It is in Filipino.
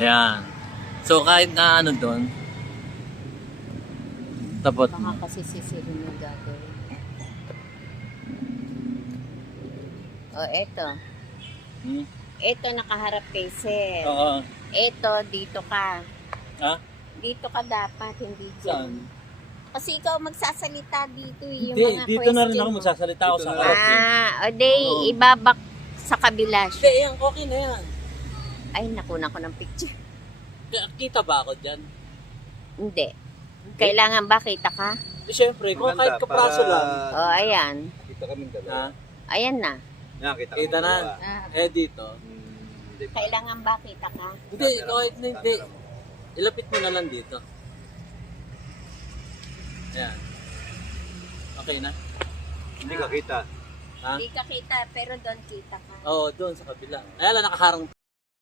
Ayan. So kahit na ano doon, tapos Baka kasi sisirin yung gagawin. O, eto. Hmm? Eto nakaharap kay sir. Oo. Eto, dito ka. Ha? Dito ka dapat, hindi Saan? dyan. Kasi ikaw magsasalita dito yung Hindi, mga dito na rin question ako mo. magsasalita ako Dito sa na harap. O di, Oo. ibabak sa kabila Hindi, siya. yan, okay na yan. Ay, nakuna ko ng picture. Kita ba ako dyan? Hindi. Kailangan ba kita ka? Eh, syempre, kung kahit kapraso lang. O, ayan. Kita kami Ha? dalawa. Ayan na. Yan, kita Kita kami na. dalawa. Eh, dito. Hindi pa. Kailangan ba kita ka? Hindi, kahit na hindi. Ilapit mo na lang dito. Ayan. Okay na? Hindi ka kita. Ha? Hindi ka kita, pero doon kita ka. Oo, doon sa kabila. Ayan lang, nakaharang